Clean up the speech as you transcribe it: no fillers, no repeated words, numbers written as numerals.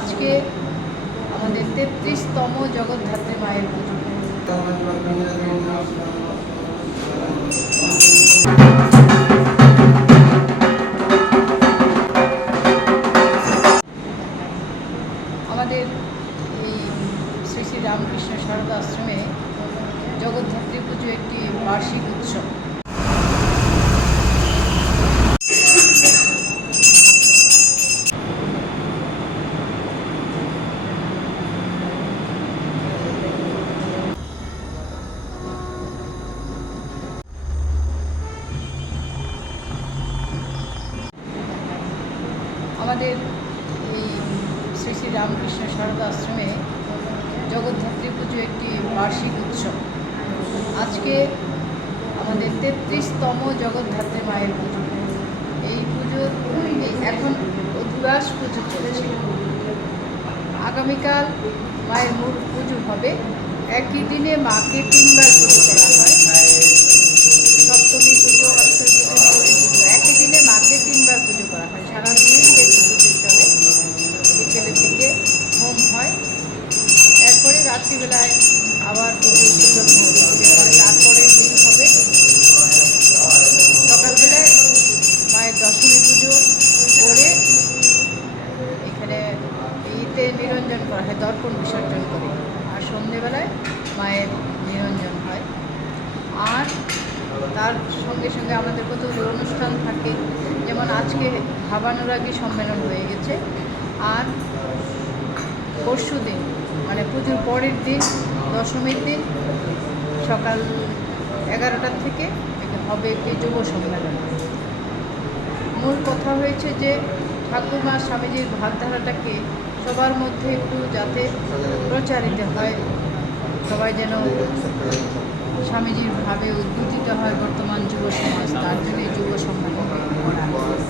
আজকে আমাদের 33তম জগদ্ধাত্রী মায়ের পুজো। আমাদের এই শ্রী শ্রী রামকৃষ্ণ শারদা আশ্রমে জগদ্ধাত্রী পুজো একটি বার্ষিক উৎসব। আমাদের এই শ্রী শ্রী রামকৃষ্ণ শারদা আশ্রমে জগদ্ধাত্রী পুজো একটি বার্ষিক উৎসব। আজকে আমাদের 33তম জগদ্ধাত্রী মায়ের পুজো। এই পুজোর এখন অধিবাস পুজো চলছে। আগামীকাল মায়ের মূল পুজো হবে। একই দিনে মাকে 3বার পুজো করা হয়। সপ্তমী পুজো, অষ্টমী পুজো, নবমী পুজো। একই দিনে মাকে 3বার পুজো করা হয়। সারাদিন পুজো চলে। বিকেলের দিকে হোম হয়। এরপরে রাত্রিবেলায় আবার পুজো হয়। তারপরের দিন হবে সকালবেলায় মায়ের দশমী পুজো করে এখানে ইতে নিরঞ্জন করা হয়, দর্পণ বিসর্জন করে। আর সন্ধেবেলায় মায়ের নিরঞ্জন হয়। আর তার সঙ্গে সঙ্গে আমাদের কত অনুষ্ঠান থাকে, যেমন আজকে ভাবানুরাগী সম্মেলন হয়ে গেছে। আর পরশু দিন মানে পুজোর পরের দিন, দশমীর দিন সকাল 11টার থেকে হবে একটি যুব সম্মেলন। মূল কথা হয়েছে যে ঠাকুরমা স্বামীজির ভাবধারাটাকে সবার মধ্যে একটু যাতে প্রচারিত হয়, সবাই যেন স্বামীজির ভাবে উদ্বুদ্ধ হয় বর্তমান যুব সমাজ। তার জন্য যুব সম্মেলন করা হয়।